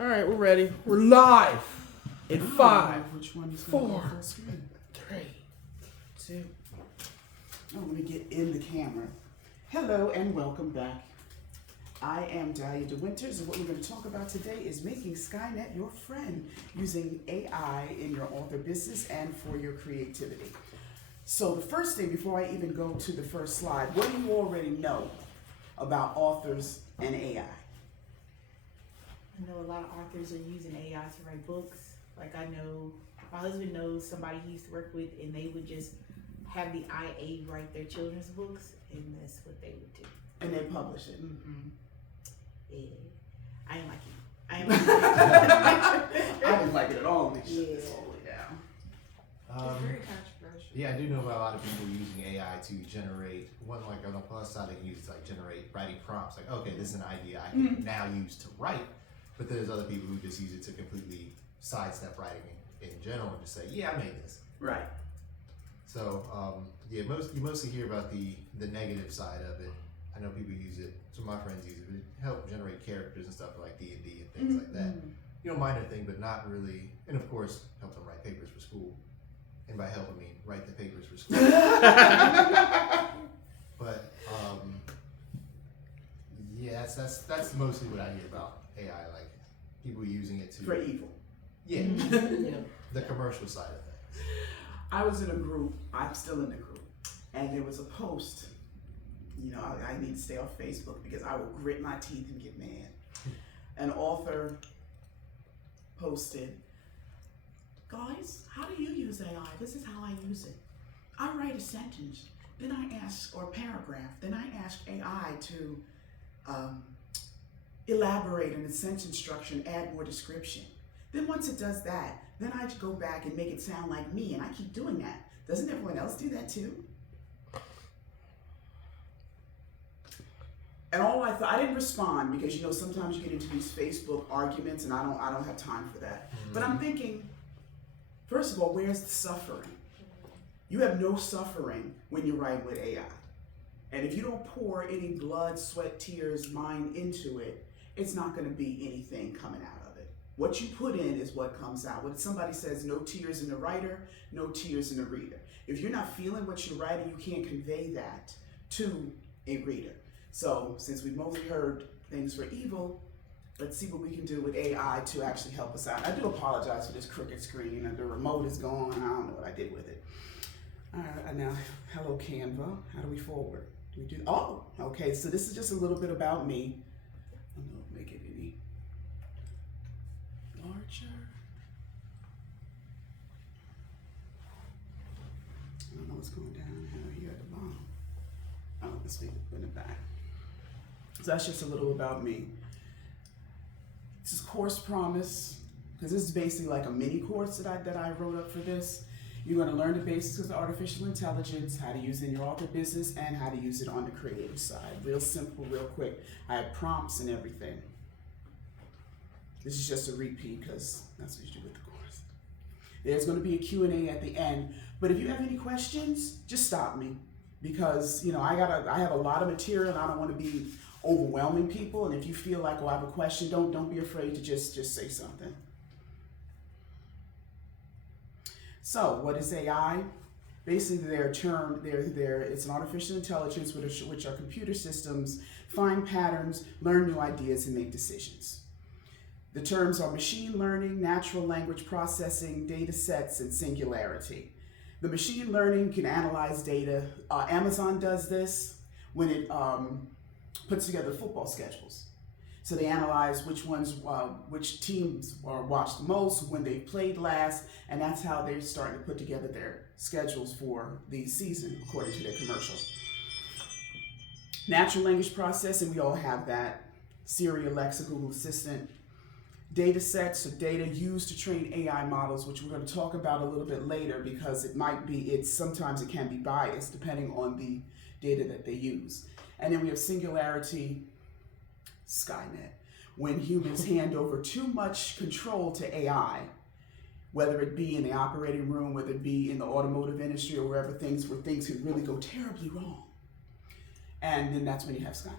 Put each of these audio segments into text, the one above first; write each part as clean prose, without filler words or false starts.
All right, we're ready. We're live in 5, Which one is 4, full screen? 3, 2. Oh, let me get in the camera. Hello and welcome back. I am Dahlia DeWinters, and what we're going to talk about today is making Skynet your friend using AI in your author business and for your creativity. So the first thing, before I even go to the first slide, what do you already know about authors and AI? I know a lot of authors are using AI to write books. Like I know my husband knows somebody he used to work with, and they would just have the IA write their children's books, and that's what they would do. And they publish it. Mm-hmm. Yeah, I ain't like it. I ain't like it. I didn't like it at all. They shut Yeah. this all the way down. Um, It's very controversial. yeah, I do know about a lot of people using AI to generate one, like on the plus side, they can use it to like generate writing prompts. Like, okay, this is an idea I can now use to write. But there's other people who just use it to completely sidestep writing in general and just say, yeah, I made this. Right. So yeah, you mostly hear about the negative side of it. I know people use it. Some of my friends use it to help generate characters and stuff like D&D and things like that. You know, minor thing, but not really. And of course, help them write papers for school. And by help, I mean write the papers for school. But yeah, that's mostly what I hear about AI. Like people using it to For evil. yeah, Yeah. the commercial side of things. I was in a group, I'm still in the group, and there was a post. You know, I need to stay off Facebook because I will grit my teeth and get mad. An author posted, guys, how do you use AI? This is how I use it. I write a sentence, then I ask, or a paragraph, then I ask AI to elaborate on the sentence structure and add more description. Then once it does that, then I go back and make it sound like me, and I keep doing that. Doesn't everyone else do that too? And all I thought, I didn't respond because you know sometimes you get into these Facebook arguments, and I don't have time for that. But I'm thinking, first of all, where's the suffering? You have no suffering when you write with AI. And if you don't pour any blood, sweat, tears, mind into it, it's not going to be anything coming out of it. What you put in is what comes out. When somebody says no tears in the writer, no tears in the reader. If you're not feeling what you're writing, you can't convey that to a reader. So since we've mostly heard things for evil, let's see what we can do with AI to actually help us out. I do apologize for this crooked screen, and the remote is gone. I don't know what I did with it. All right, now, hello Canva. How do we forward? Do we do? Oh, okay. So this is just a little bit about me. I don't know if make it any larger. I don't know what's going down here at the bottom. Oh, let's make it in the back. So that's just a little about me. This is Course Promise, because this is basically like a mini course that I wrote up for this. You're going to learn the basics of artificial intelligence, how to use it in your author business, and how to use it on the creative side. Real simple, real quick. I have prompts and everything. This is just a repeat because that's what you do with the course. There's going to be a Q&A at the end, but if you have any questions, just stop me. Because you know I have a lot of material and I don't want to be overwhelming people. And if you feel like, oh, I have a question, don't be afraid to just say something. So what is AI? Basically, it's an artificial intelligence which are computer systems, find patterns, learn new ideas, and make decisions. The terms are machine learning, natural language processing, data sets, and singularity. The machine learning can analyze data. Amazon does this when it puts together football schedules. So they analyze which teams are watched the most, when they played last, and that's how they're starting to put together their schedules for the season, according to their commercials. Natural language processing, we all have that. Siri, Alexa, Google Assistant. Data sets or data used to train AI models, which we're going to talk about a little bit later because sometimes it can be biased depending on the data that they use. And then we have singularity, Skynet. When humans hand over too much control to AI, whether it be in the operating room, whether it be in the automotive industry or wherever things can really go terribly wrong. And then that's when you have Skynet.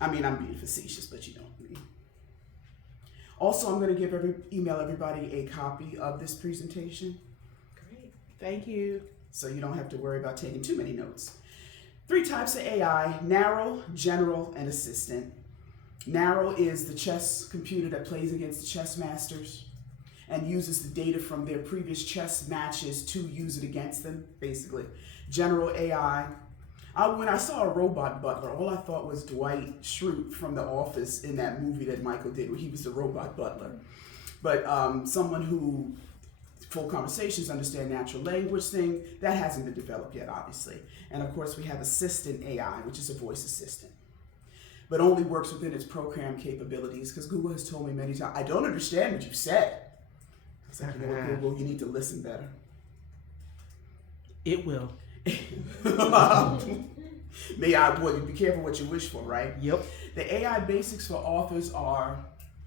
I mean, I'm being facetious, but you know what I mean. Also, I'm going to email everybody a copy of this presentation, Great. Thank you. so you don't have to worry about taking too many notes. 3 types of AI: narrow, general, and assistant. Narrow is the chess computer that plays against the chess masters and uses the data from their previous chess matches to use it against them, basically. General AI. When I saw a robot butler, all I thought was Dwight Schrute from The Office in that movie that Michael did, where he was the robot butler. But someone who, full conversations, understand natural language thing, that hasn't been developed yet, obviously. And of course, we have assistant AI, which is a voice assistant, but only works within its program capabilities, because Google has told me many times, I don't understand what you said. It's like, you know what, Google, you need to listen better. It will. May I, boy, be careful what you wish for, right? Yep. The AI basics for authors are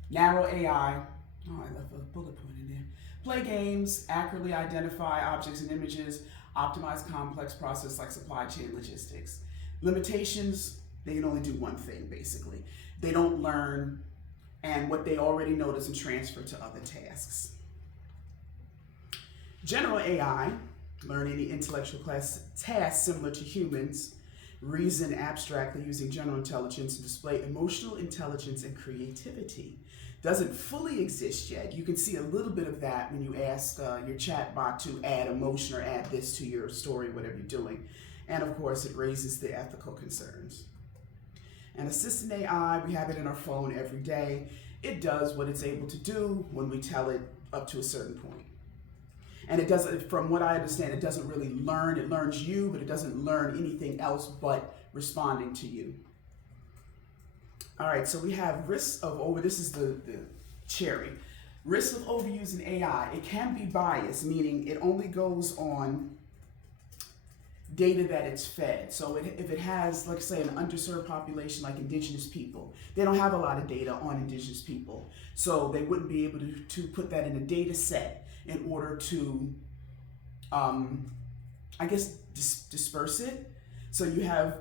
narrow AI. Oh, I left a bullet point in there. Play games, accurately identify objects and images, optimize complex process like supply chain logistics. Limitations, they can only do one thing, basically. They don't learn, and what they already know doesn't transfer to other tasks. General AI, learn any intellectual class tasks similar to humans, reason abstractly using general intelligence, and display emotional intelligence and creativity. Doesn't fully exist yet. You can see a little bit of that when you ask your chat bot to add emotion or add this to your story, whatever you're doing. And of course, it raises the ethical concerns. And assistant AI, we have it in our phone every day. It does what it's able to do when we tell it up to a certain point. And it doesn't, from what I understand, it doesn't really learn. It learns you, but it doesn't learn anything else but responding to you. All right, so we have risks of this is the cherry. Risks of overusing AI. It can be biased, meaning it only goes on data that it's fed. So if it has, let's say, an underserved population like indigenous people, they don't have a lot of data on indigenous people. So they wouldn't be able to put that in a data set in order to, disperse it. So you have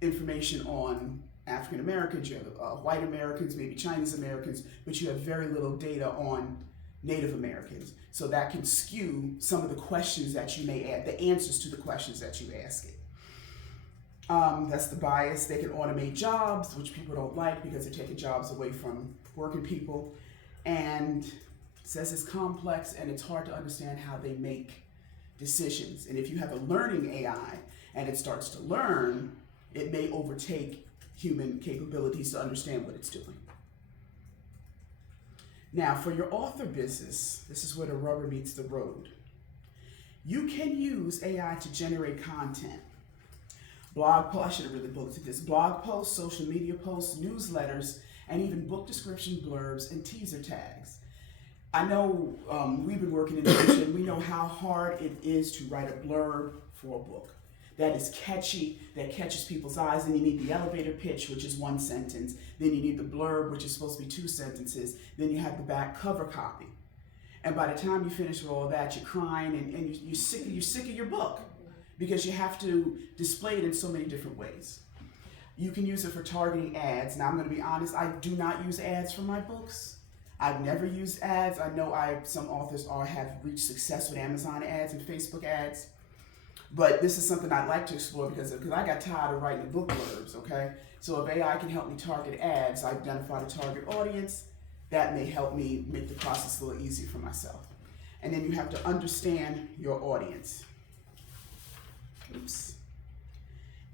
information on African Americans, you have white Americans, maybe Chinese Americans, but you have very little data on Native Americans. So that can skew some of the questions that you may add, the answers to the questions that you ask it. That's the bias. They can automate jobs, which people don't like because they're taking jobs away from working people. And it says it's complex and it's hard to understand how they make decisions. And if you have a learning AI and it starts to learn, it may overtake human capabilities to understand what it's doing. Now, for your author business, this is where the rubber meets the road. You can use AI to generate content. Blog posts, I should have really bulleted this. Blog posts, social media posts, newsletters, and even book description blurbs and teaser tags. I know we've been working in the industry and we know how hard it is to write a blurb for a book that is catchy, that catches people's eyes. Then you need the elevator pitch, which is 1 sentence. Then you need the blurb, which is supposed to be 2 sentences. Then you have the back cover copy. And by the time you finish with all that, you're crying and you're sick of your book because you have to display it in so many different ways. You can use it for targeting ads. Now I'm going to be honest, I do not use ads for my books. I've never used ads. I know some authors have reached success with Amazon ads and Facebook ads. But this is something I'd like to explore because I got tired of writing the book blurbs, okay? So if AI can help me target ads, identify the target audience, that may help me make the process a little easier for myself. And then you have to understand your audience. Oops.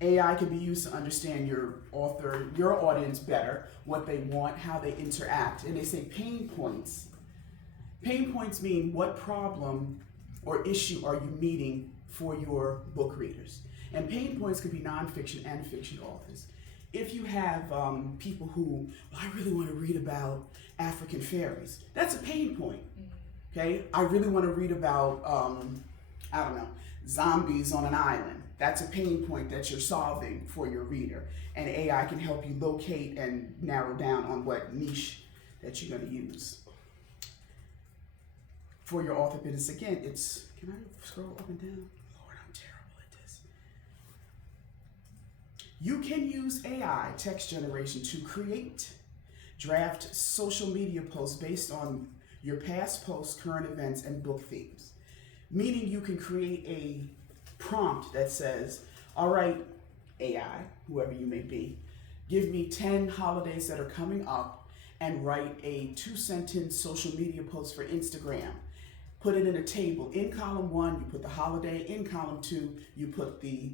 AI can be used to understand your audience better, what they want, how they interact. And they say pain points. Pain points mean what problem or issue are you meeting for your book readers. And pain points could be nonfiction and fiction authors. If you have people who, I really want to read about African fairies, that's a pain point, okay? I really want to read about, zombies on an island. That's a pain point that you're solving for your reader. And AI can help you locate and narrow down on what niche that you're going to use. For your author business, again, can I scroll up and down? Lord, I'm terrible at this. You can use AI text generation to create, Draft social media posts based on your past posts, current events, and book themes. Meaning you can create a prompt that says, all right, AI, whoever you may be, give me 10 holidays that are coming up and write a 2-sentence social media post for Instagram. Put it in a table. In column 1, you put the holiday. In column 2, you put the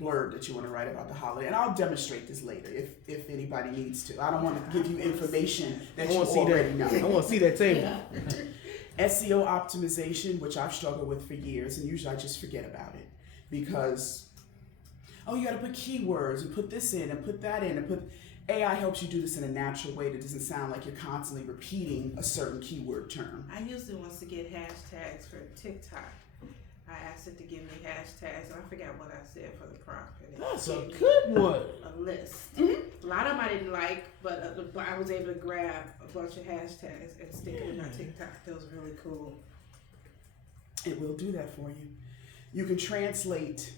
blurb that you want to write about the holiday. And I'll demonstrate this later if anybody needs to. I don't want to give you information that you already know. I want to see that table. SEO optimization, which I've struggled with for years, and usually I just forget about it because, oh, you got to put keywords and put this in and put that in and put. AI helps you do this in a natural way that doesn't sound like you're constantly repeating a certain keyword term. I usually wants to get hashtags for TikTok. I asked it to give me hashtags, and I forgot what I said for the prompt. And it That's a gave me good one. a list. A lot of them I didn't like, but I was able to grab a bunch of hashtags and stick it in my TikTok. That was really cool. It will do that for you. You can translate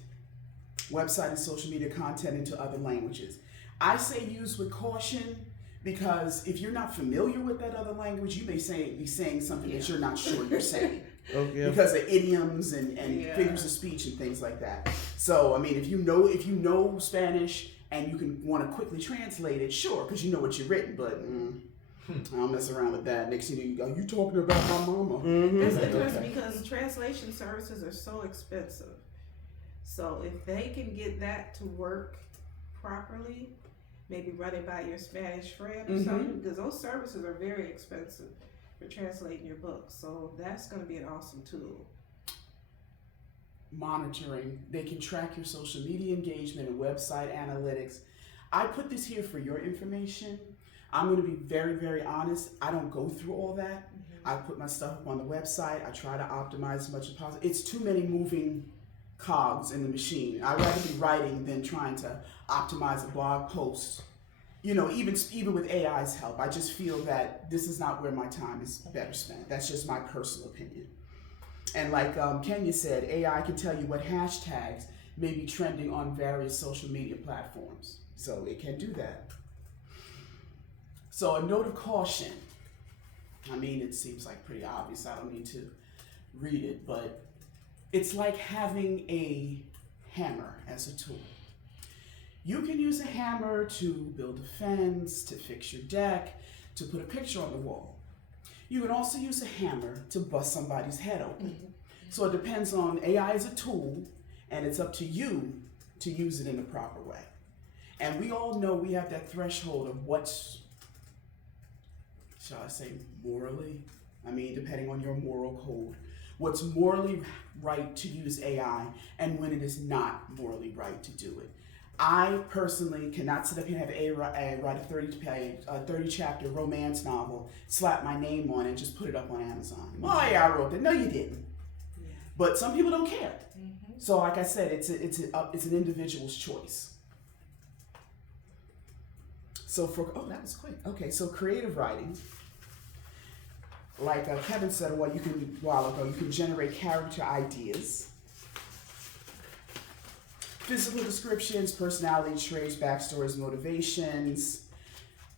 website and social media content into other languages. I say use with caution because if you're not familiar with that other language, you may be saying something that you're not sure you're saying. Okay. Because of idioms and figures of speech and things like that. So I mean, if you know Spanish and you can want to quickly translate it, sure, because you know what you've written. But I don't mess around with that. Next thing you go, you talking about my mama? It's Like, interesting okay. because translation services are so expensive. So if they can get that to work properly, maybe run it by your Spanish friend or something, because those services are very expensive for translating your books. So that's going to be an awesome tool. Monitoring. They can track your social media engagement and website analytics. I put this here for your information. I'm going to be very, very honest. I don't go through all that. I put my stuff up on the website. I try to optimize as much as possible. It's too many moving cogs in the machine. I'd rather be writing than trying to optimize a blog post. You know, even with AI's help, I just feel that this is not where my time is better spent. That's just my personal opinion. And like Kenya said, AI can tell you what hashtags may be trending on various social media platforms. So it can do that. So a note of caution. I mean, it seems like pretty obvious. I don't need to read it, but it's like having a hammer as a tool. You can use a hammer to build a fence, to fix your deck, to put a picture on the wall. You can also use a hammer to bust somebody's head open. So it depends on AI as a tool, and it's up to you to use it in the proper way. And we all know we have that threshold of what's, shall I say, morally? I mean, depending on your moral code. What's morally right to use AI and when it is not morally right to do it. I personally cannot sit up here and have AI write a 30-chapter romance novel, slap my name on it, and just put it up on Amazon. Well, yeah, I wrote that. No, you didn't. Yeah. But some people don't care. So, like I said, it's an individual's choice. So that was quick. Okay, so creative writing. Like Kevin said a while ago, you can generate character ideas. Physical descriptions, personality traits, backstories, motivations.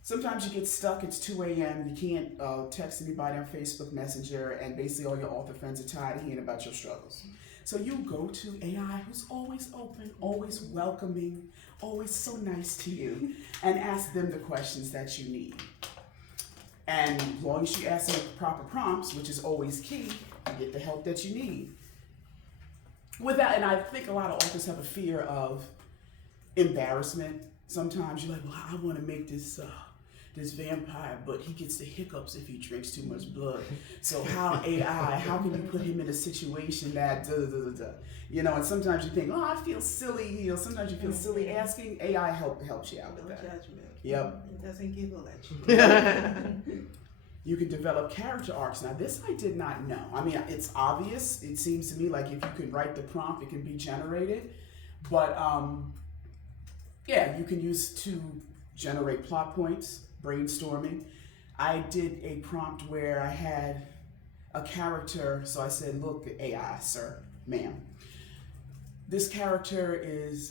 Sometimes you get stuck, it's 2 a.m., you can't text anybody on Facebook Messenger, and basically all your author friends are tired of hearing about your struggles. So you go to AI, who's always open, always welcoming, always so nice to you, and ask them the questions that you need. And as long as you ask them the proper prompts, which is always key, you get the help that you need. With that, and I think a lot of authors have a fear of embarrassment. Sometimes you're like, well, I want to make this vampire, but he gets the hiccups if he drinks too much blood. So how can you put him in a situation that You know, and sometimes you think, oh, I feel silly. You know, sometimes you feel silly asking. AI helps you out with No that. judgment. Yep. It doesn't giggle at you. You can develop character arcs. Now, this I did not know. I mean, it's obvious. It seems to me like if you can write the prompt, it can be generated. But, yeah, you can use to generate plot points, brainstorming. I did a prompt where I had a character. So I said, look, AI, sir, ma'am. this character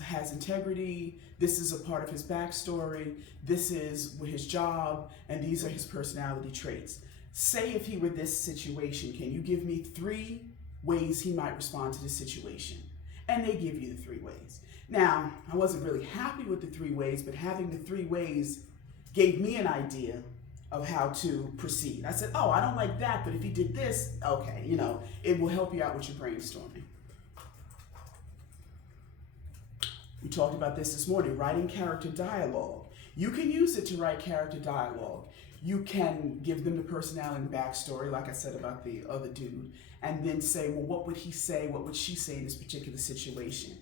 has integrity, this is a part of his backstory, this is his job, and these are his personality traits. Say if he were this situation, can you give me 3 ways he might respond to this situation? And they give you the 3 ways. Now, I wasn't really happy with the 3 ways, but having the 3 ways gave me an idea of how to proceed. I said, oh, I don't like that, but if he did this, okay, you know, it will help you out with your brainstorming. We talked about this morning, writing character dialogue. You can use it to write character dialogue. You can give them the personality and backstory, like I said about the other dude, and then say, well, what would he say? What would she say in this particular situation?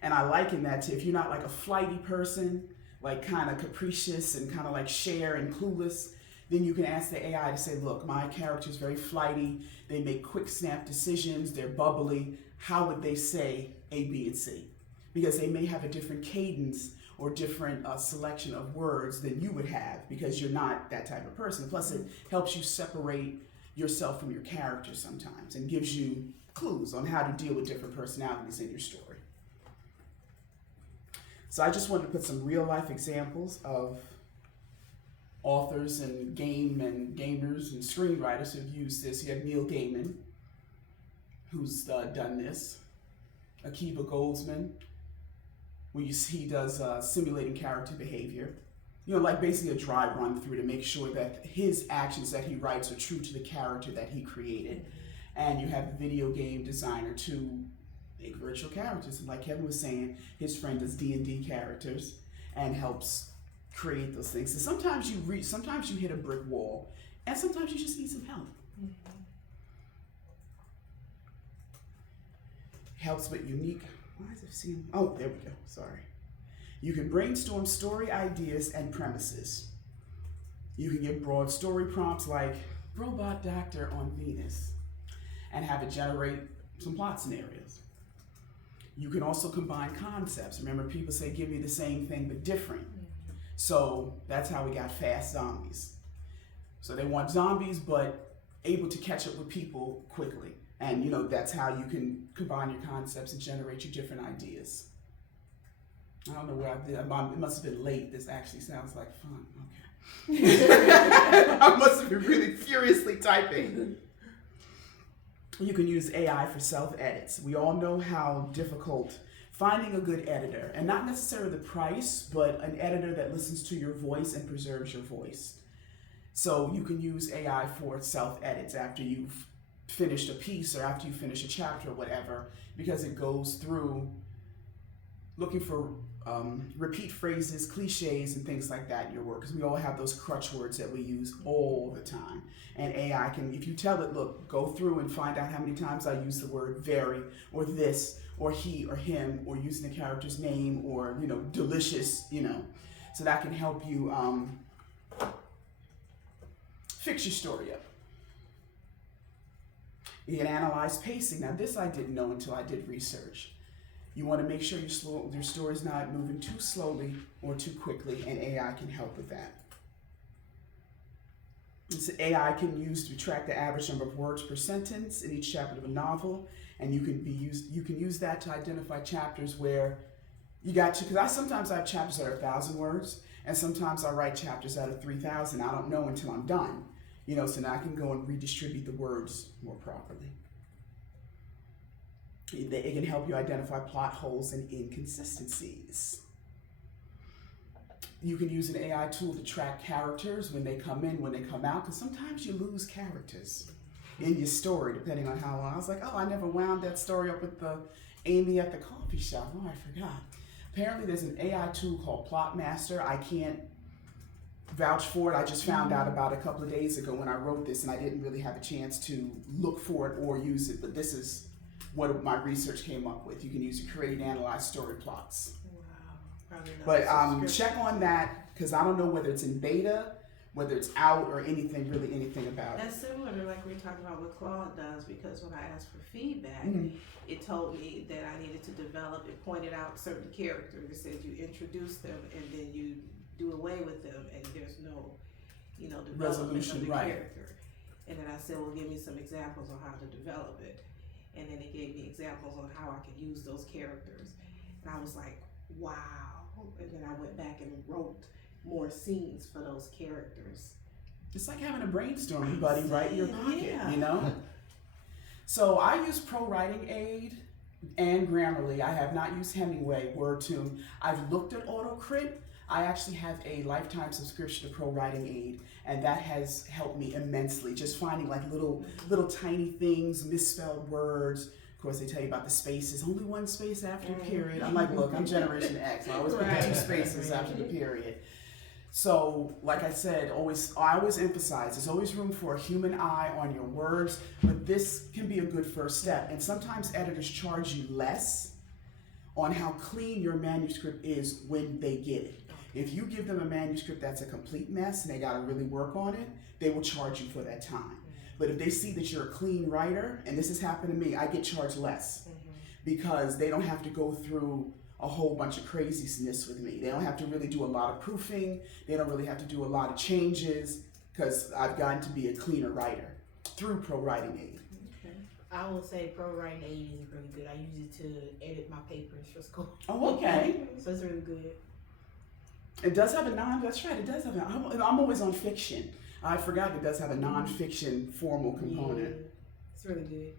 And I liken that to if you're not like a flighty person, like kind of capricious and kind of like Cher and Clueless, then you can ask the AI to say, look, my character is very flighty. They make quick snap decisions. They're bubbly. How would they say A, B, and C? Because they may have a different cadence or different selection of words than you would have because you're not that type of person. Plus, it helps you separate yourself from your character sometimes and gives you clues on how to deal with different personalities in your story. So I just wanted to put some real life examples of authors and gamers and screenwriters who've used this. You have Neil Gaiman, who's done this. Akiva Goldsman, where he does simulating character behavior. You know, like basically a dry run through to make sure that his actions that he writes are true to the character that he created. And you have a video game designer to make virtual characters. And like Kevin was saying, his friend does D&D characters and helps create those things. So sometimes you hit a brick wall, and sometimes you just need some help. Helps with unique. Why is it seeing? Oh, there we go. Sorry. You can brainstorm story ideas and premises. You can give broad story prompts like robot doctor on Venus and have it generate some plot scenarios. You can also combine concepts. Remember, people say, give me the same thing but different. So that's how we got fast zombies. So they want zombies, but able to catch up with people quickly. And you know, that's how you can combine your concepts and generate your different ideas. I don't know where I did. It must have been late. This actually sounds like fun. Okay. I must have been really furiously typing. You can use AI for self-edits. We all know how difficult finding a good editor, and not necessarily the price, but an editor that listens to your voice and preserves your voice. So you can use AI for self-edits after you've finished a piece or after you finish a chapter or whatever, because it goes through looking for repeat phrases, cliches, and things like that in your work, because we all have those crutch words that we use all the time. And AI can, if you tell it, look, go through and find out how many times I use the word very, or this, or he, or him, or using the character's name, or, you know, delicious, you know. So that can help you fix your story up. You can analyze pacing. Now this I didn't know until I did research. You want to make sure your story's not moving too slowly or too quickly, and AI can help with that. This AI can use to track the average number of words per sentence in each chapter of a novel, and you can use that to identify chapters where you got to, because sometimes I have chapters that are 1,000 words, and sometimes I write chapters out of 3,000. I don't know until I'm done, you know, so now I can go and redistribute the words more properly. It can help you identify plot holes and inconsistencies. You can use an AI tool to track characters when they come in, when they come out, because sometimes you lose characters in your story, depending on how long. I was like, oh, I never wound that story up with the Amy at the coffee shop. Oh, I forgot. Apparently there's an AI tool called Plotmaster. I can't vouch for it. I just found out about it a couple of days ago when I wrote this, and I didn't really have a chance to look for it or use it, but this is what my research came up with. You can use it to create and analyze story plots. Wow. But check on that, because I don't know whether it's in beta, whether it's out, or anything about it. That's similar to like we talked about what Claude does, because when I asked for feedback, it told me that I needed to develop, it pointed out certain characters. It said you introduce them and then you do away with them, and there's no, you know, development Resolution, of the right. character. And then I said, well, give me some examples on how to develop it. and then it gave me examples on how I could use those characters. And I was like, wow. And then I went back and wrote more scenes for those characters. It's like having a brainstorming buddy right in your pocket, Yeah. you know? So I use Pro Writing Aid and Grammarly. I have not used Hemingway, WordTune. I've looked at AutoCrit. I actually have a lifetime subscription to Pro Writing Aid, and that has helped me immensely. Just finding like little tiny things, misspelled words. Of course, they tell you about the spaces. Only one space after the period. I'm like, look, I'm Generation X. I always put Right. 2 spaces after the period. So, like I said, I always emphasize there's always room for a human eye on your words, but this can be a good first step. And sometimes editors charge you less on how clean your manuscript is when they get it. If you give them a manuscript that's a complete mess and they got to really work on it, they will charge you for that time. But if they see that you're a clean writer, and this has happened to me, I get charged less because they don't have to go through a whole bunch of craziness with me. They don't have to really do a lot of proofing. They don't really have to do a lot of changes because I've gotten to be a cleaner writer through Pro Writing Aid. I will say Pro Writing Aid is really good. I use it to edit my papers for school. Oh, okay. So it's really good. It does have that's right, it does have I'm always on fiction. I forgot it does have a non-fiction formal component. Yeah, it's really good.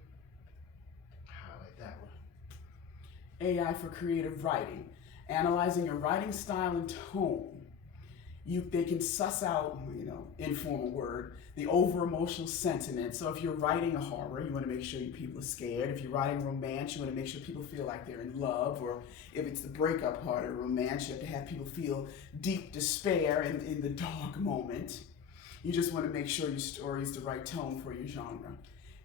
Highlight that one. AI for creative writing. Analyzing your writing style and tone. They can suss out, informal word, the over-emotional sentiment. So if you're writing a horror, you want to make sure your people are scared. If you're writing romance, you want to make sure people feel like they're in love. Or if it's the breakup part of romance, you have to have people feel deep despair in the dark moment. You just want to make sure your story is the right tone for your genre.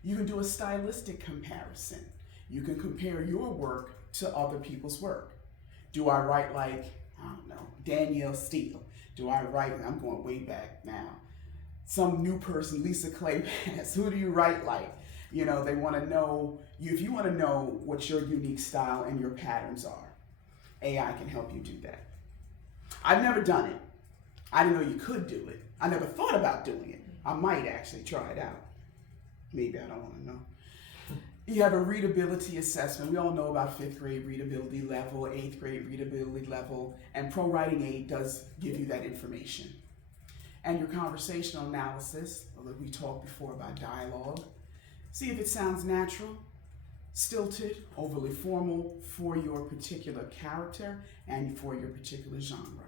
You can do a stylistic comparison. You can compare your work to other people's work. Do I write like, Danielle Steele? Do I write, I'm going way back now, some new person, Lisa Clay Bass? Who do you write like? They want to know, if you want to know what your unique style and your patterns are, AI can help you do that. I've never done it. I didn't know you could do it. I never thought about doing it. I might actually try it out. Maybe, I don't want to know. You have a readability assessment. We all know about 5th grade readability level, 8th grade readability level, and Pro Writing Aid does give you that information. And your conversational analysis, although we talked before about dialogue. See if it sounds natural, stilted, overly formal for your particular character and for your particular genre.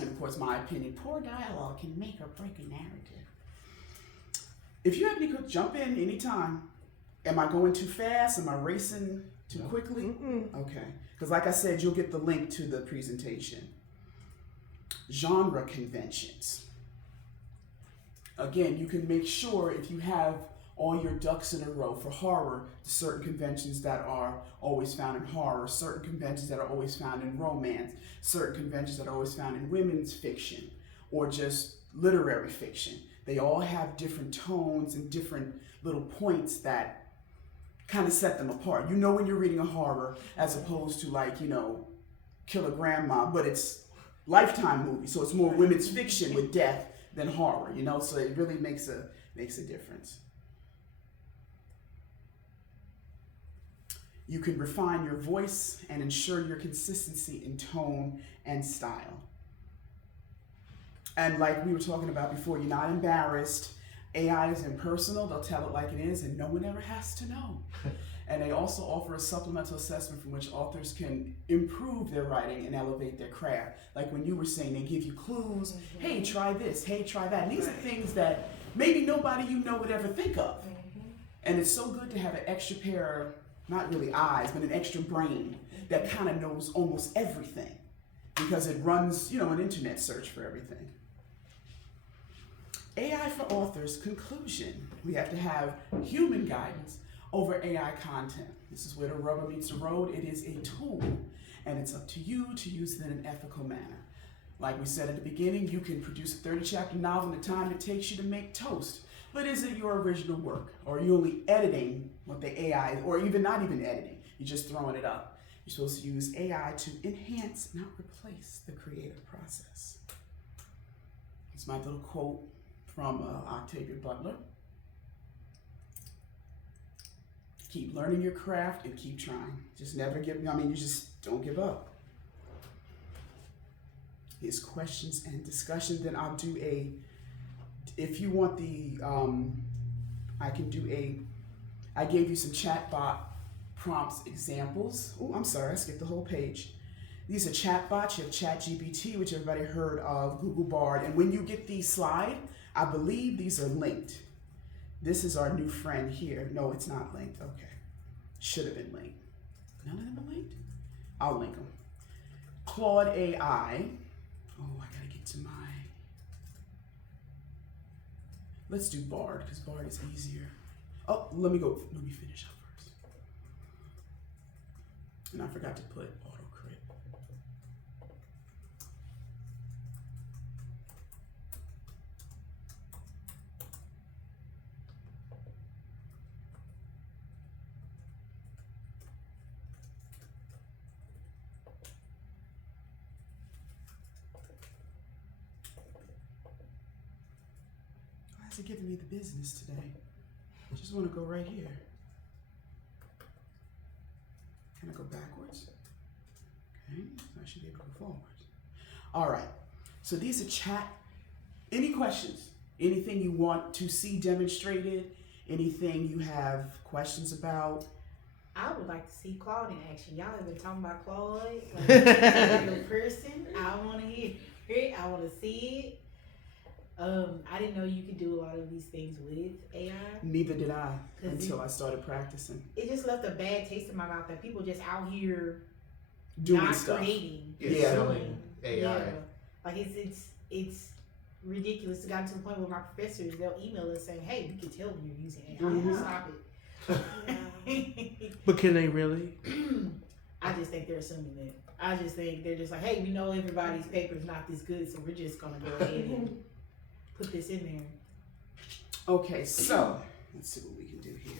And of course, my opinion, poor dialogue can make or break a narrative. If you have any, jump in anytime. Am I going too fast? Am I racing too quickly? Okay. Because like I said, you'll get the link to the presentation. Genre conventions. Again, you can make sure if you have all your ducks in a row for horror, certain conventions that are always found in horror, certain conventions that are always found in romance, certain conventions that are always found in women's fiction, or just literary fiction. They all have different tones and different little points that kind of set them apart. You know when you're reading a horror as opposed to Kill a Grandma, but it's Lifetime movie, so it's more women's fiction with death than horror, so it really makes a difference. You can refine your voice and ensure your consistency in tone and style. And like we were talking about before, you're not embarrassed. AI is impersonal, they'll tell it like it is, and no one ever has to know. And they also offer a supplemental assessment from which authors can improve their writing and elevate their craft. Like when you were saying, they give you clues, hey, try this, hey, try that. And these are things that maybe nobody you know would ever think of. And it's so good to have an extra pair of, not really eyes, but an extra brain that kind of knows almost everything because it runs, an internet search for everything. AI for authors, conclusion. We have to have human guidance over AI content. This is where the rubber meets the road. It is a tool, and it's up to you to use it in an ethical manner. Like we said at the beginning, you can produce a 30-chapter novel in the time it takes you to make toast. But is it your original work? Or are you only editing what the AI, or even not even editing, you're just throwing it up? You're supposed to use AI to enhance, not replace, the creative process. It's my little quote from Octavia Butler. Keep learning your craft and keep trying. Just never give, you just don't give up. Here's questions and discussion. Then I'll do if you want I gave you some chatbot prompts examples. Oh, I'm sorry, I skipped the whole page. These are chatbots. You have ChatGPT, which everybody heard of, Google Bard. And when you get these slide, I believe these are linked. This is our new friend here. No, it's not linked. Okay. Should have been linked. None of them are linked? I'll link them. Claude AI. Oh, I gotta get to my... Let's do Bard, because Bard is easier. Oh, let me finish up first. And I forgot to put autocrit. Why is it giving me the business today? I just want to go right here. Can I go backwards? Okay, I should be able to go forwards. All right, so these are chat. Any questions? Anything you want to see demonstrated? Anything you have questions about? I would like to see Claude in action. Y'all have been talking about Claude like a real person. I want to hear it. I want to see it. I didn't know you could do a lot of these things with AI. Neither did I until I started practicing. It just left a bad taste in my mouth that people just out here Doing not stuff. creating. Yeah. Selling AI. Yeah. Like it's ridiculous. It got to the point where my professors, they'll email us saying, "Hey, we can tell when you're using AI. Mhm. Stop it." But can they really? I just think they're assuming that. I just think they're just like, "Hey, we know everybody's paper is not this good, so we're just gonna go ahead and put this in there." Okay, so let's see what we can do here.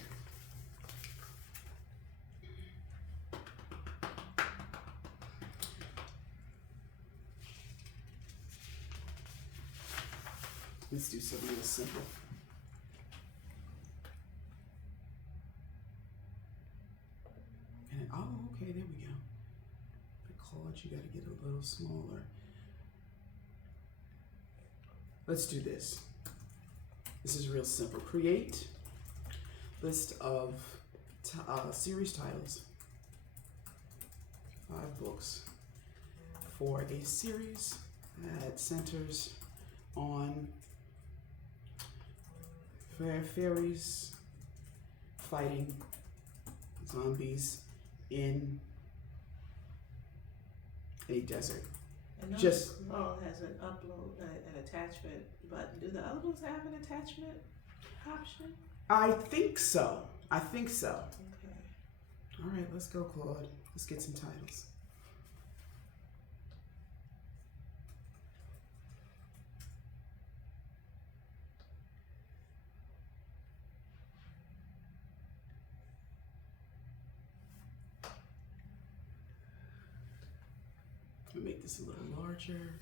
Let's do something real simple. And okay, there we go. The Claude, you gotta get a little smaller. Let's do this. This is real simple. Create list of series titles. 5 books for a series that centers on fairies fighting zombies in a desert. And Just- Claude has an upload, an attachment button. Do the other ones have an attachment option? I think so. Okay. All right, let's go, Claude. Let's get some titles. I'll make this a little larger.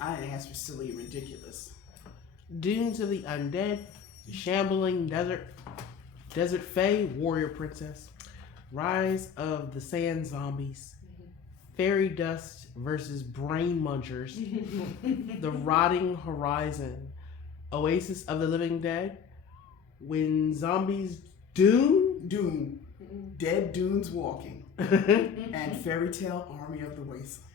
I didn't ask for silly and ridiculous. Dunes of the Undead, the Shambling Desert Fae, Warrior Princess, Rise of the Sand Zombies, Fairy Dust versus Brain Munchers, The Rotting Horizon, Oasis of the Living Dead, When Zombies Dune, Dead Dunes Walking, and Fairy Tale Army of the Wasteland.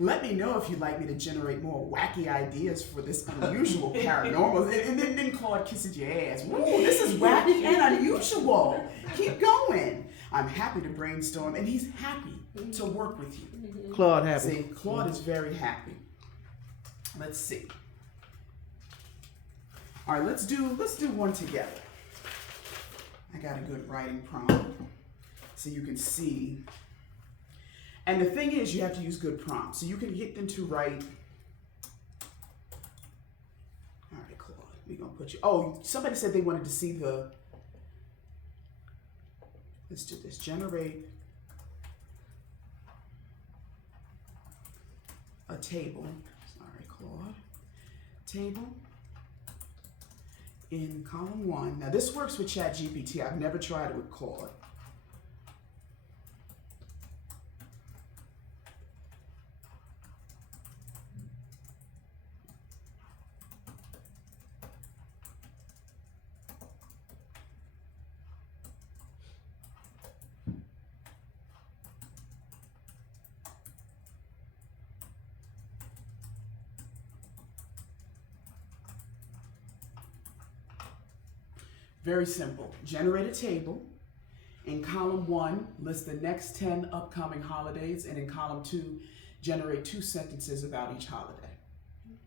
Let me know if you'd like me to generate more wacky ideas for this unusual paranormal. And then Claude kisses your ass. Woo, this is wacky and unusual. Keep going. I'm happy to brainstorm, and he's happy to work with you. Claude happy. See, Claude is very happy. Let's see. All right, let's do one together. I got a good writing prompt, so you can see. And the thing is, you have to use good prompts, so you can get them to write. All right, Claude, we're gonna put you. Oh, somebody said they wanted to see the. Let's do this. Generate a table. Sorry, Claude. Table in column 1. Now this works with ChatGPT. I've never tried it with Claude. Very simple. Generate a table. In column 1, list the next 10 upcoming holidays, and in column 2, generate 2 sentences about each holiday.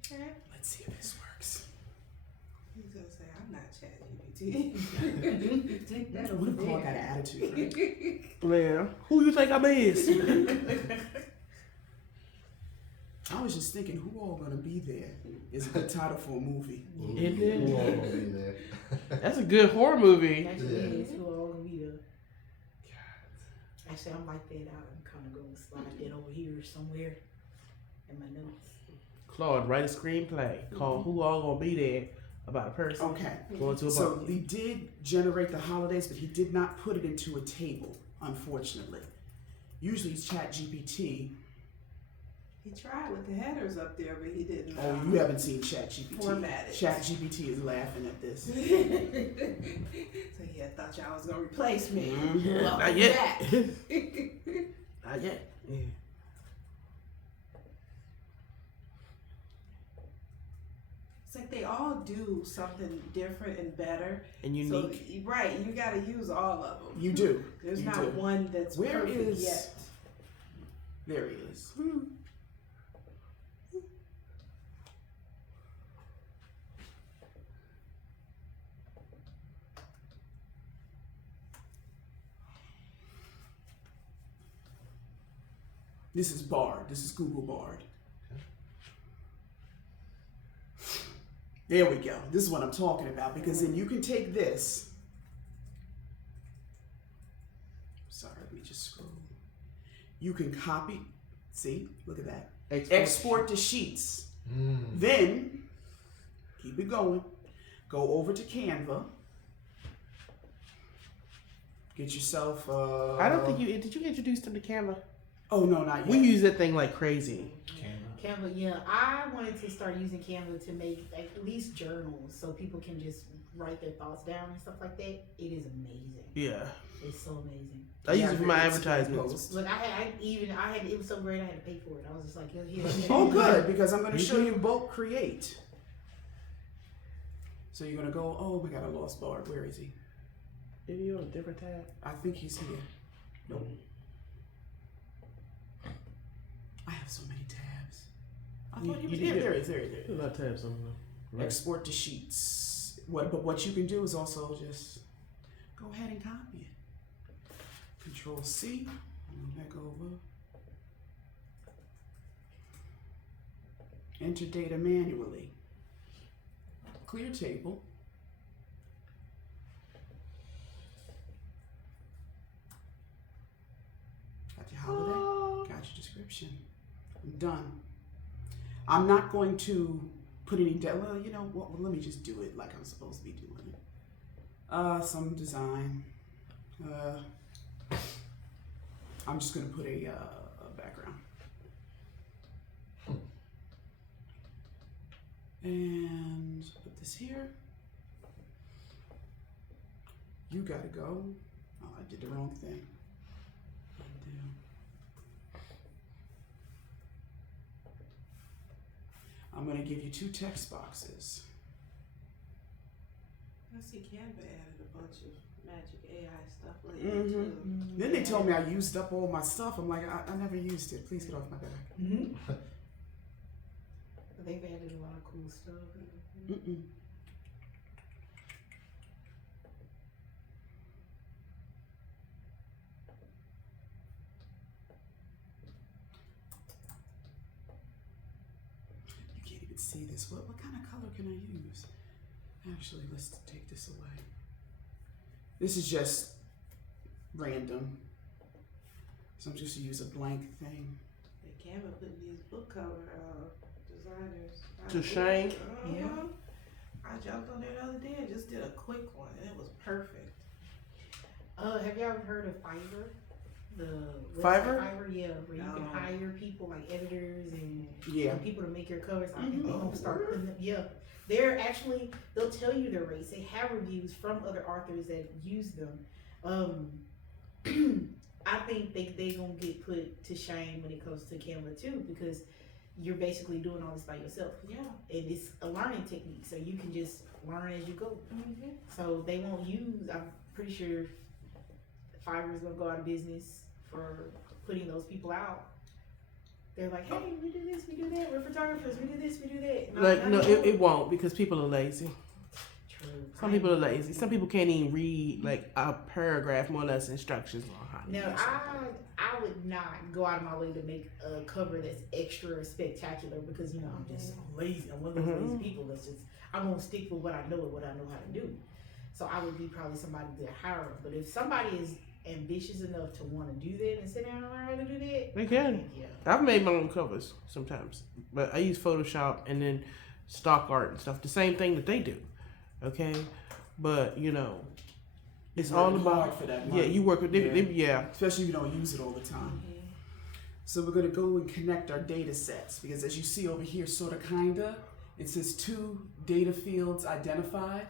Okay. Let's see if this works. He's gonna say, I'm not ChatGPT. Take that What over if Claude got an there. attitude? Man, who you think I is? I was just thinking, who all gonna be there is a good title for a movie. It did. Who all gonna be there? That's a good horror movie. Actually, Yeah. is who all gonna be there. Actually, I'm like that. I'm kind of going to slide that over here somewhere in my notes. Claude, write a screenplay called "Who All Gonna Be There" about a person Okay. going to a So bar. he did generate the holidays, but he did not put it into a table, unfortunately. Usually it's ChatGPT. He tried with the headers up there, but he didn't. Oh, you haven't seen ChatGPT. Format it. ChatGPT is laughing at this. So yeah, I thought y'all was gonna replace me. Mhm. Welcome Not yet. back. Not yet. Yeah. It's like they all do something different and better. And unique. So, right, you got to use all of them. You do. There's You not do. one that's Where perfect is- yet. There he is. This is Bard. This is Google Bard. There we go. This is what I'm talking about, because then you can take this. Sorry, let me just scroll. You can copy. See, look at that. Export to Sheets. Then keep it going. Go over to Canva. Get yourself. I don't think you did. You introduce them to Canva? Oh no, not yet. We use that thing like crazy. Canva, yeah. I wanted to start using Canva to make at least journals so people can just write their thoughts down and stuff like that. It is amazing. Yeah, It's so amazing. I use Yeah, it for my it's advertisements. post. Look, it was so great I had to pay for it. I was just like, here. Oh, good, because I'm going to Me show too. you Bulk Create. So you're going to go, oh my God, I lost Bard. Where is he? Is he on a different tab? I think he's here. Nope. I have so many tabs. I thought he was You here. did. There he is, there he is. There's not tabs on them. Right. Export to Sheets. But what you can do is also just go ahead and copy it. Control C, move back over. Enter data manually. Clear table. Got your holiday, got your description. I'm done. I'm not going to put any well, you know what? Well, let me just do it like I'm supposed to be doing it. Some design. I'm just gonna put a background. And put this here. You gotta go. Oh, I did the wrong thing. Undo. I'm gonna give you 2 text boxes. I see Canva added a bunch of magic AI stuff lately Mhm. too. Then they told me I used up all my stuff. I'm like, I never used it. Please get off my back. Mm-hmm. They've added a lot of cool stuff. Mm-mm. You can't even see this. What kind of color can I use? Actually, let's take this away. This is just random. So I'm just gonna use a blank thing. They Canva putting these book cover designers. out To of shame? work. Yeah. I jumped on there the other day and just did a quick one, and it was perfect. Have you ever heard of Fiverr? The website Fiverr? Fiverr, yeah, where you can No. hire people like editors and Yeah. people to make your covers. I think they're Mhm. gonna start putting them. Yeah, they're actually they'll tell you their rates. They have reviews from other authors that use them. I think they gonna get put to shame when it comes to Canva too, because you're basically doing all this by yourself, Yeah. and it's a learning technique, so you can just learn as you go. Mm-hmm. So they won't use. I'm pretty sure Fiverr is gonna go out of business for putting those people out. They're like, hey, we do this, we do that. We're photographers. We do this, we do that. Like, no, it won't, because people are lazy. True. Some people are lazy. Some people can't even read like a paragraph, more or less instructions on how to Now, use it. I would not go out of my way to make a cover that's extra spectacular because, you know, I'm just lazy. I'm one of those lazy people that's just, I'm going to stick with what I know and what I know how to do. So I would be probably somebody to hire. But if somebody is ambitious enough to want to do that and sit down and learn how to do that, They can. yeah. I've made my own covers sometimes, but I use Photoshop and then stock art and stuff. The same thing that they do, okay? But you know, it's all Working hard about for that yeah. money. You work with Yeah. yeah. Especially if you don't use it all the time. So we're gonna go and connect our data sets because as you see over here, sorta kinda, it says 2 data fields identified.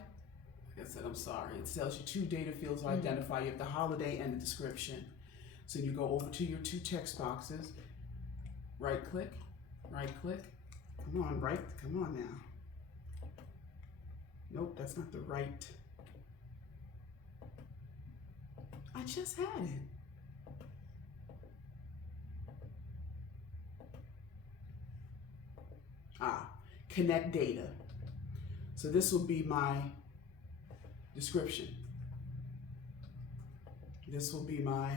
Like I said, I'm sorry. It tells you 2 data fields are identified. You have the holiday and the description. So you go over to your 2 text boxes, right click. Come on now. Nope, that's not the right. I just had it. Connect data. So this will be my description. This will be my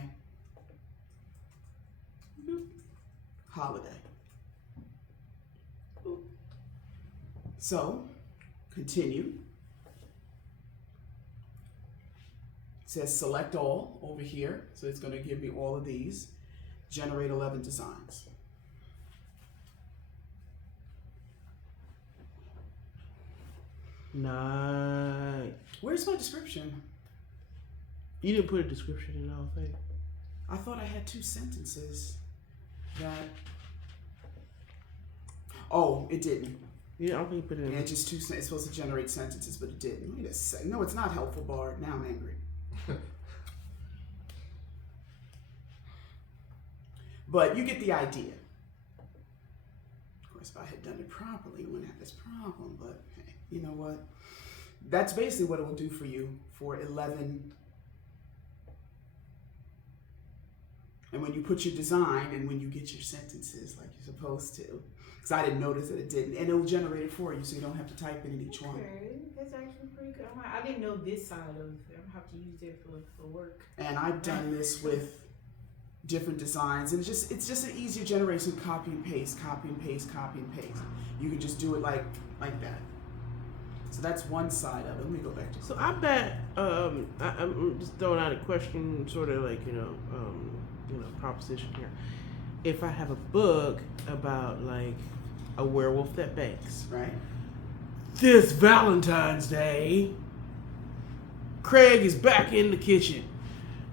holiday. So, continue. It says select all over here. So it's going to give me all of these. Generate 11 designs. Nice. Where's my description? You didn't put a description in the whole thing. I thought I had 2 sentences that. Oh, it didn't. Yeah, I don't think you put it in. Yeah, just 2 sentences. It's supposed to generate sentences, but it didn't. Wait a second. No, it's not helpful, Bard. Now I'm angry. But you get the idea. Of course, if I had done it properly, we wouldn't have this problem. But hey, you know what? That's basically what it will do for you for 11. And when you put your design and when you get your sentences like you're supposed to, because I didn't notice that it didn't, and it will generate it for you so you don't have to type it in each one. Okay, that's actually pretty good. I didn't know this side of it. I'm gonna have to use it for work. And I've done this with different designs, and it's just an easier generation. Copy and paste, copy and paste, copy and paste. You can just do it like that. So that's one side of it. Let me go back to. So I bet I'm just throwing out a question, sort of like you know, proposition here. If I have a book about like a werewolf that bakes, Right. this Valentine's Day, Craig is back in the kitchen.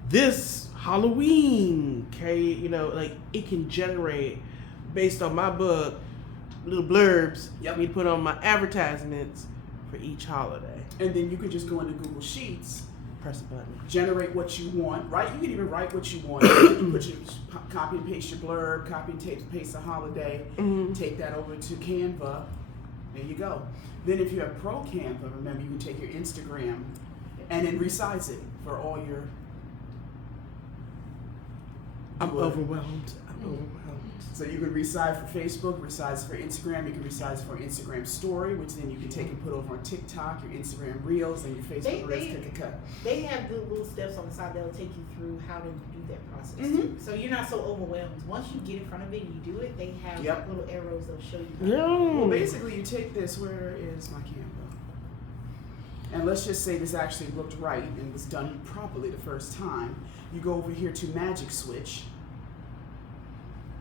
This Halloween, you know, like it can generate based on my book little blurbs Yep. for me to put on my advertisements for each holiday. And then you can just go into Google Sheets, Press a button. generate what you want. Right. You can even write what you want. You put your copy and paste your blurb, copy and paste the holiday. Mm-hmm. Take that over to Canva. There you go. Then if you have Pro Canva, remember you can take your Instagram and then resize it for all your. I'm What? overwhelmed. I'm overwhelmed. So you can resize for Facebook, resize for Instagram. You can resize for Instagram Story, which then you can take and put over on TikTok, your Instagram Reels, and your Facebook Reels. Cut. They have good little steps on the side that'll take you through how to do that process Mhm. too. So you're not so overwhelmed. Once you get in front of it and you do it, they have Yep. little arrows that'll show you. Well, Yeah. basically, you take this. Where is my Canva? And let's just say this actually looked right and was done properly the first time. You go over here to Magic Switch,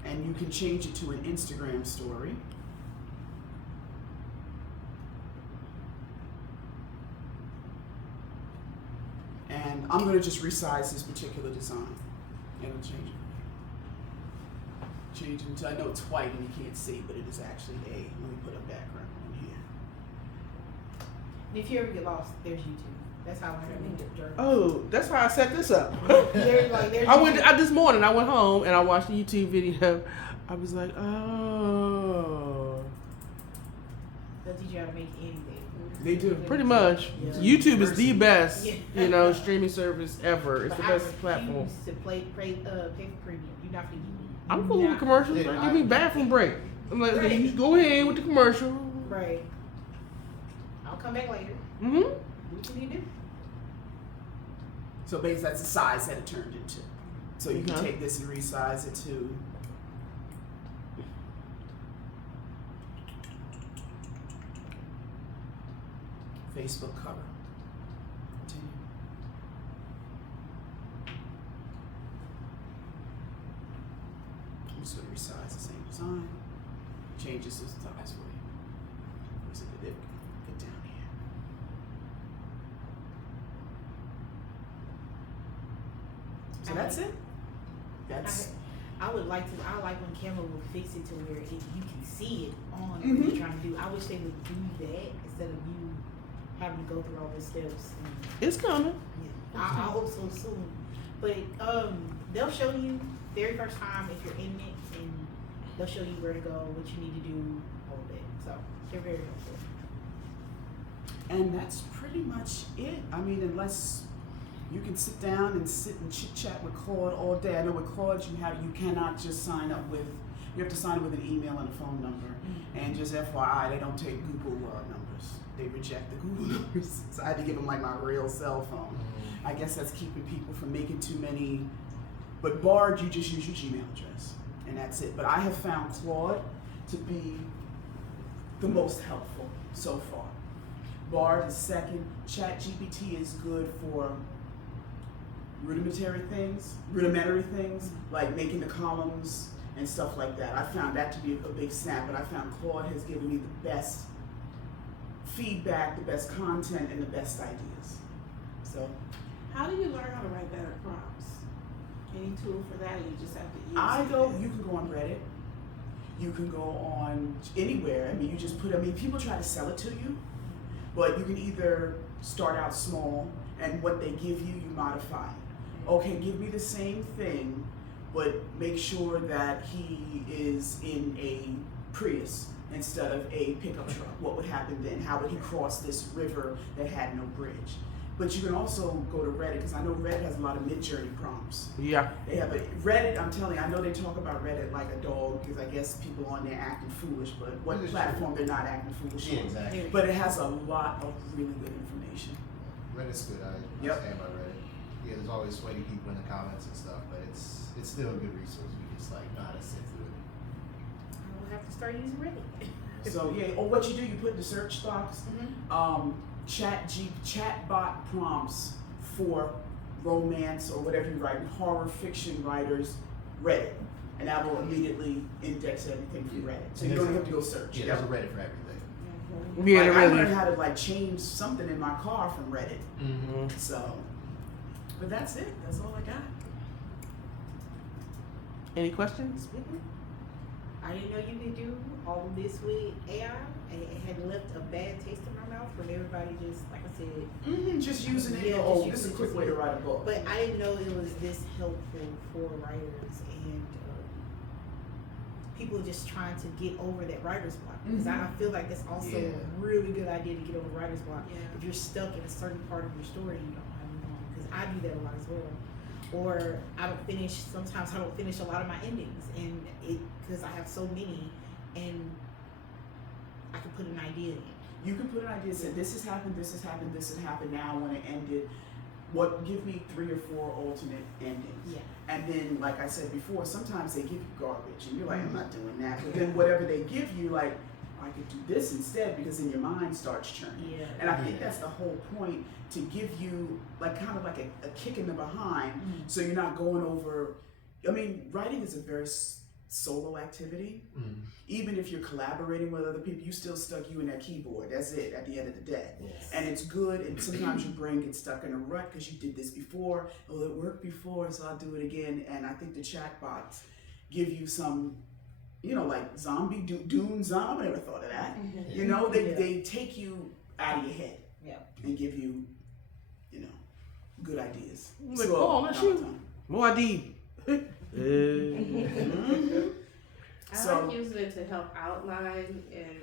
and you can change it to an Instagram story. I'm gonna just resize this particular design. It'll change it. Change it until I know it's white and you can't see, but it is actually a. Let me put a background on here. And if you ever get lost, there's YouTube. That's how I learned to journal. Oh, that's how I set this up. There's YouTube. This morning. I went home and I watched a YouTube video. I was like, oh. They'll teach you how to make anything. They do. Pretty much. Yeah. YouTube is the best, Yeah. streaming service ever. It's But the I best platform. refuse to pay for premium. You're not gonna give me. I'm cool with commercials. Yeah, Give me bathroom break. I'm like, Right. you go ahead with the commercial. Right. I'll come back later. Mm-hmm. What you need to do? So basically, that's the size that it turned into. So you can Okay. take this and resize it to. Facebook cover. Continue. I'm just gonna resize the same design. Changes the size for you. Where's it? Get down here. So that's it. That's. I would like to. I like when Canva will fix it to where you can see it on what Mhm. you're trying to do. I wish they would do that instead of you having to go through all the steps. It's coming. I hope so soon. But they'll show you very first time if you're in it, and they'll show you where to go, what you need to do, all of that. So they're very helpful. And that's pretty much it. I mean, unless you can sit down and chit chat with Claude all day. I know with Claude you cannot just sign up with. You have to sign up with an email and a phone number. And just FYI, they don't take Google numbers. They reject the Google numbers. So I had to give them like my real cell phone. I guess that's keeping people from making too many. But Bard, you just use your Gmail address, and that's it. But I have found Claude to be the most helpful so far. Bard is second. ChatGPT is good for rudimentary things, like making the columns and stuff like that. I found that to be a big snap, but I found Claude has given me the best feedback, the best content, and the best ideas. So How do you learn how to write better prompts? Any tool for that, or you just have to use you can go on Reddit. You can go on anywhere. I mean, people try to sell it to you, but you can either start out small and what they give you, you modify. Okay, give me the same thing, but make sure that he is in a Prius instead of a pickup truck. What would happen then? How would he cross this river that had no bridge? But you can also go to Reddit, because I know Reddit has a lot of Mid-Journey prompts. Yeah. They have a Reddit. I'm telling you, I know they talk about Reddit like a dog, because I guess people on there acting foolish. But what It is platform they're not acting foolish Yeah, on? exactly. But it has a lot of really good information. Reddit's good. I Yep. stand by Reddit. Yeah, there's always sweaty people in the comments and stuff, but it's still a good resource. You just like know how to sit through it. I will have to start using Reddit. So yeah, or what you do, you put in the search box, chatbot prompts for romance or whatever you write, horror fiction writers, Reddit, and that will immediately index everything from Reddit. So you don't even have to go search. Yeah, there's a Reddit for everything. Yeah, Like, I really. learned how to like change something in my car from Reddit. Mm-hmm. So, but that's it. That's all I got. Any questions? I didn't know you could do all of this with AI. And it had left a bad taste in my mouth from everybody just, like I said. Just using it. Yeah, Oh, just this is a using quick it. way to write a book. But I didn't know it was this helpful for writers and people just trying to get over that writer's block. Because I feel like that's also Yeah. a really good idea to get over writer's block. Yeah. If you're stuck in a certain part of your story, you don't have to move on. Because I do that a lot as well. Or sometimes I don't finish a lot of my endings. And because I have so many and I can put an idea in. You can put an idea, say this has happened, this has happened, this has happened, now I want to end it. Give me 3 or 4 alternate endings. Yeah. And then, like I said before, sometimes they give you garbage and you're like, I'm not doing that. But then whatever they give you, like, I could do this instead, because then your mind starts churning. Yeah. And I think that's the whole point, to give you like kind of like a kick in the behind, so you're not going over. I mean, writing is a very solo activity. Mm. Even if you're collaborating with other people, you still stuck you in that keyboard. That's it at the end of the day. Yes. And it's good, and sometimes your brain gets stuck in a rut because you did this before. Oh, it worked before, so I'll do it again. And I think the chatbots give you some, like zombie, Dune zombie. I never thought of that. You know, they take you out of your head. Yeah. And give you, good ideas. Like, oh, that's you. Muad'Dib. I So- like using it to help outline, and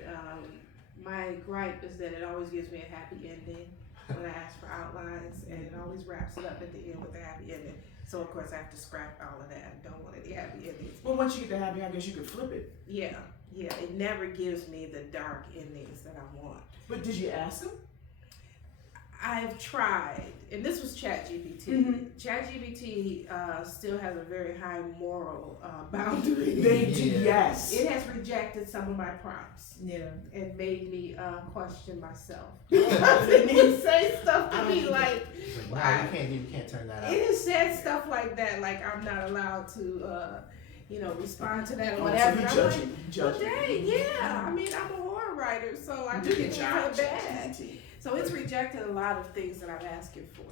my gripe is that it always gives me a happy ending when I ask for outlines, and it always wraps it up at the end with a happy ending. So of course I have to scrap all of that. I don't want any happy endings. Well, once you get the happy, I guess you could flip it. Yeah, it never gives me the dark endings that I want. But did you ask them? I've tried, and this was ChatGPT. Mhm. ChatGPT still has a very high moral boundary. They do, Yeah. yes. It has rejected some of my prompts Yeah. and made me question myself. It say stuff to me like, It's like, no, you can't turn that out. it has said stuff like that, like I'm not allowed to, respond to that or Oh, whatever. so And you I'm judging. like, well, dang, yeah. I mean, I'm a horror writer, so I do get kind of bad. ChatGPT. So it's rejected a lot of things that I'm asking for.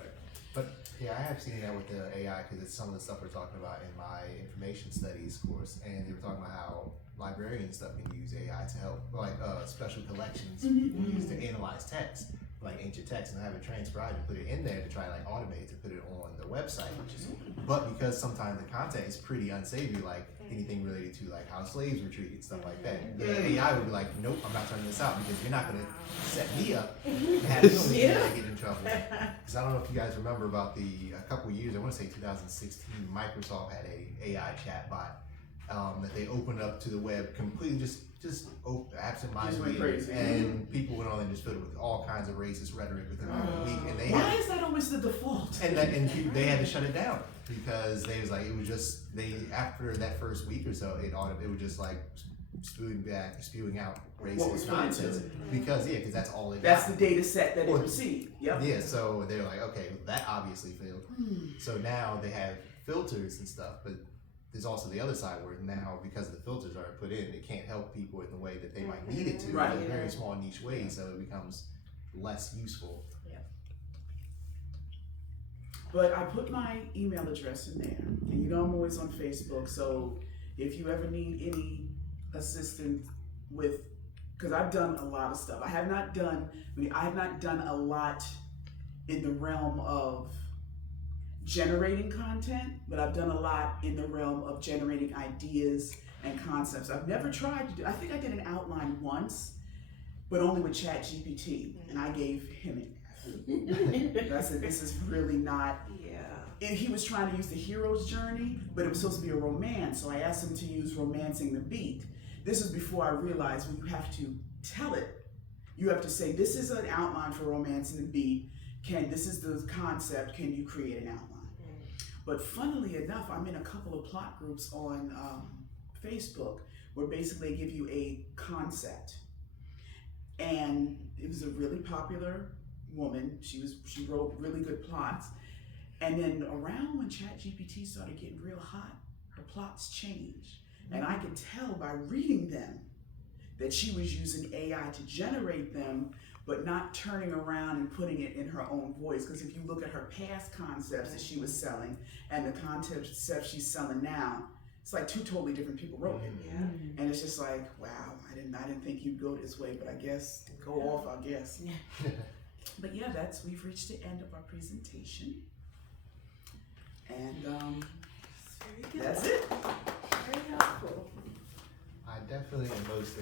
But yeah, I have seen that with the AI because it's some of the stuff we're talking about in my information studies course, and they were talking about how librarians and stuff can use AI to help, like special collections people use to analyze text, like ancient text, and have it transcribed and put it in there to try to like automate it to put it on the website. But because sometimes the content is pretty unsavory, like anything related to like how slaves were treated, stuff like that, the AI would be like, nope, I'm not turning this out because you're not gonna set me up and have me get in trouble. Because I don't know if you guys remember about a couple years, I want to say 2016, Microsoft had a AI chatbot that they opened up to the web completely, just absent-mindedly, Just went crazy. and people went on and just filled it with all kinds of racist rhetoric within a week, and they Why had, is that always the default? they had to shut it down because they was like, it was just after that first week or so, it was just like spewing out What was racist put into nonsense it. because that's all they That's got. the data set that it Well, received. Yep. Yeah, so they're like, okay, that obviously failed. So now they have filters and stuff, but there's also the other side where now because the filters aren't put in, it can't help people in the way that they might need it to, Right. in a very small niche way, so it becomes less useful. But I put my email address in there, and I'm always on Facebook. So if you ever need any assistance with, because I've done a lot of stuff. I have not done a lot in the realm of generating content, but I've done a lot in the realm of generating ideas and concepts. I've never tried to do. I think I did an outline once, but only with ChatGPT, and I gave him it. I said, this is really not. Yeah. And he was trying to use the hero's journey, but it was supposed to be a romance. So I asked him to use Romancing the Beat. This is before I realized when you have to tell it, you have to say, this is an outline for Romancing the Beat. This is the concept, can you create an outline? But funnily enough, I'm in a couple of plot groups on Facebook where basically they give you a concept. And it was a really popular woman. She wrote really good plots. And then around when ChatGPT started getting real hot, her plots changed. And I could tell by reading them that she was using AI to generate them, but not turning around and putting it in her own voice. Because if you look at her past concepts that she was selling and the concepts she's selling now, it's like two totally different people wrote it. Yeah. And it's just like, wow, I didn't think you'd go this way, but I guess go off, I guess. But yeah, we've reached the end of our presentation. And Very good. that's it. Very helpful. I definitely am most